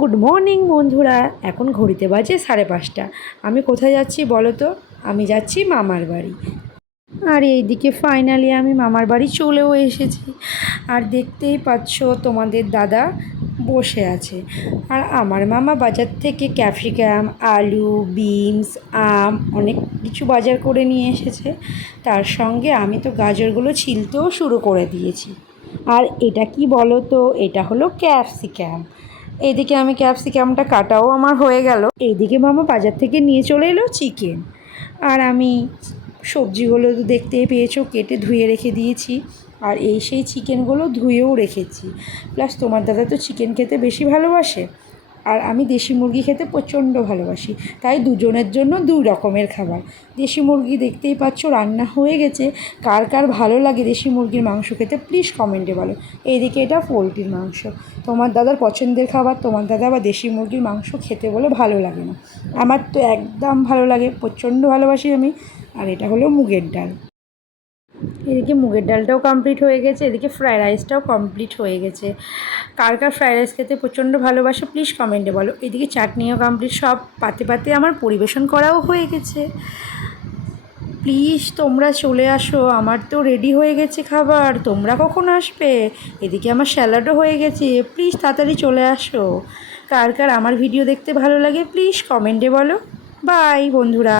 Good morning বন্ধুরা। এখন ঘড়িতে বাজে 5:30। আমি কোথায় যাচ্ছি বলো তো? আমি যাচ্ছি মামার বাড়ি। আর এইদিকে ফাইনালি আমি মামার বাড়ি চলেও এসেছি। আর দেখতেই পাচ্ছ তোমাদের দাদা বসে আছে। আর আমার মামা বাজার থেকে ক্যাপসিকাম, আলু, বিনস, আম অনেক কিছু বাজার করে নিয়ে এসেছে। তার সঙ্গে আমি তো গাজরগুলো ছিলতেও শুরু করে দিয়েছি। আর এটা কি বলো তো? এটা হলো ক্যাপসিকাম। এইদিকে আমি ক্যাপসিকামটা কাটাও আমার হয়ে গেল। এইদিকে মামা বাজার থেকে নিয়ে চলে এলো চিকেন। আর আমি সবজিগুলো তো দেখতেই পেয়েছো, কেটে ধুয়ে রেখে দিয়েছি। আর এই সেই চিকেনগুলো ধুয়েও রেখেছি। প্লাস তোমার দাদা তো চিকেন খেতে বেশি ভালোবাসে, আর আমি দেশি মুরগি খেতে প্রচণ্ড ভালোবাসি। তাই দুজনের জন্য 2 রকমের খাবার। দেশি মুরগি দেখতেই পাচ্ছ রান্না হয়ে গেছে। কার কার ভালো লাগে দেশি মুরগির মাংস খেতে প্লিজ কমেন্টে বলো। এইদিকে এটা পোলট্রির মাংস। তোমার দাদার পছন্দের খাবার, তোমার দাদা আবার দেশি মুরগির মাংস খেতে বলে ভালো লাগে না। আমার তো একদম ভালো লাগে, প্রচণ্ড ভালোবাসি আমি। আর এটা হলো মুগের ডাল। এদিকে মুগের ডালটাও কমপ্লিট হয়ে গেছে, এদিকে ফ্রায়েড রাইসটাও কমপ্লিট হয়ে গেছে। কার কার ফ্রায়েড রাইস খেতে প্রচণ্ড ভালোবাসো প্লিজ কমেন্টে বলো। এদিকে চাটনিও কমপ্লিট, সব পাতে পাতে আমার পরিবেশন করাও হয়ে গেছে। প্লিজ তোমরা চলে আসো, আমার তো রেডি হয়ে গেছে খাবার, তোমরা কখন আসবে? এদিকে আমার স্যালাডও হয়ে গেছে, প্লিজ তাড়াতাড়ি চলে আসো। কার কার আমার ভিডিও দেখতে ভালো লাগে প্লিজ কমেন্টে বলো। বাই বন্ধুরা।